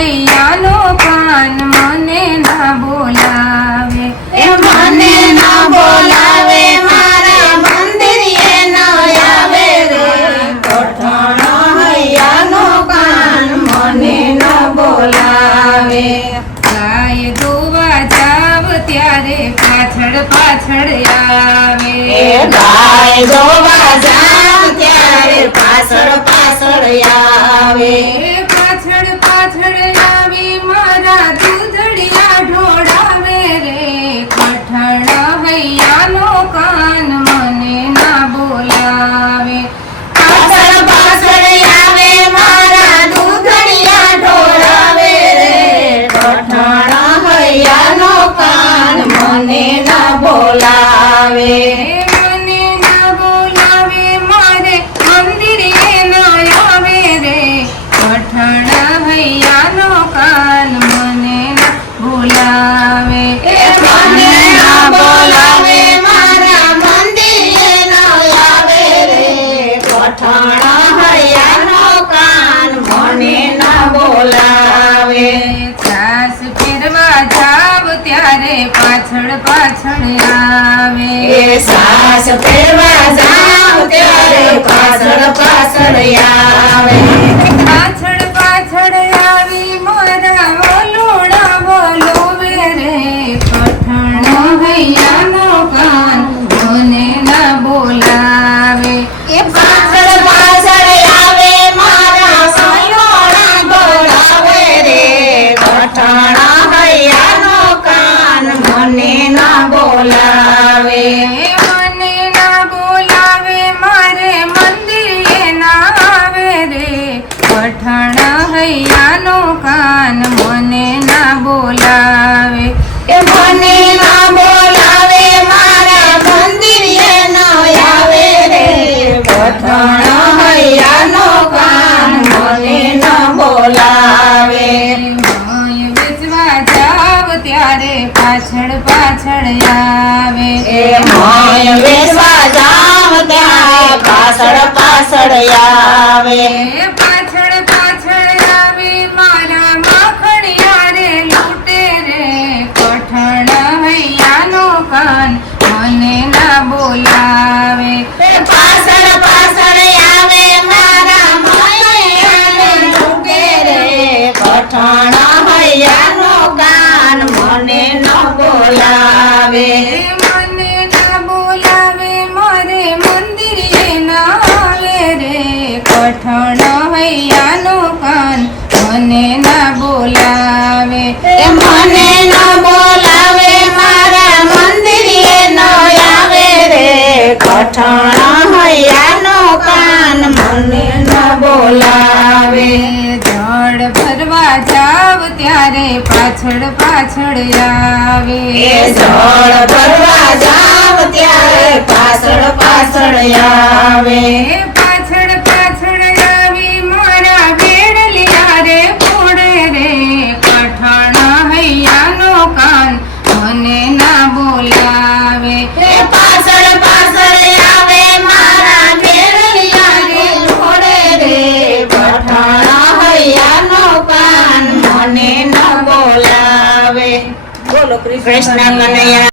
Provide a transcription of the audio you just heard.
હૈયાનો કાન મને ના બોલાવે, મને ના બોલાવે મારા મંદિરે ન આવે રે, કઠણ હૈયાનો કાન મને ન બોલાવે. ગાય દોવા જાવ ત્યારે પાછળ પાછળ આવે, ગાય જોવા જાવ ત્યારે પાછળ પાછળ આવે, પાછળ પાછળ આવી મારા દૂધડિયા ઢોળાવે રે, કઠણ હૈયાનો કાન મને ના બોલાવે, પાછળ પાછળ આવે મારા દૂધડિયા ઢોળાવે રે, કઠણ હૈયાનો કાન મને ના બોલાવે. મને ના બોલાવે મારે મંદિરે ન આવે રે, કઠણ હૈયાનો કાન મને ના બોલાવે, મને ના બોલાવે મારા મંદિરે ન આવે રે, કઠણ હૈયાનો કાન મને ના બોલાવે. સાસ ફેરવા જાવ ત્યારે પાછળ પાછળ આવે, સાસ ફેરવા જાવ ત્યારે પાછળ પાછળ આવે, પાછળ પાછળ આવી મારા વલોણા બોલોવે રે, કઠણ હૈયાનો કાન મને ના બોલાવે, પાછળ પાછળ આવે મારા સૈયોડા બોલાવે રે, કઠણ હૈયાનો કાન મને ના બોલાવે. મને ના બોલાવે મારે મંદિરે ના આવે રે, કઠણ હૈયાનો કાન મને ના બોલાવે, મને ના બોલાવે મારા મંદિરે ન આવે રે, કઠણ હૈયાનો કાન મને ન બોલાવે. માય વેચવા જાવ ત્યારે પાછળ પાછળ આવે, માય વેચવા જાવ ત્યારે પાછળ પાછળ આવે, પાછળ પાછળ આવી મારા માખણિયા રે લૂટે રે, કઠણ હૈયાનો કાન મને ના બોલાવે, પાછળ પાછળ આવે મારા મૈયાને લૂંટે રે, કઠણ હૈયાનો કાન મને ન બોલાવે. મને ના બોલાવે મારે મંદિરે ના આવે રે, કઠણ હૈયાનો કાન મને ના બોલાવે, મને ન બોલાવે મારા મંદિરે ન આવે રે, કઠણ હૈયાનો કાન મને ન બોલાવે. જળ ભરવા જાવ ત્યારે પાછળ પાછળ આવે, જળ ભરવા જાવ ત્યારે પાછળ પાછળ આવે, પાછળ પાછળ આવી મારા બેડલિયા રે ફોડે રે, કઠણ હૈયાનો કાન મને ના બોલાવે, પાછળ પાછળ આવે મારા બેડલિયા રે છોડે રે, કઠણ હૈયાનો કાન મને ન બોલાવે. બોલો કૃષ્ણ કનૈયા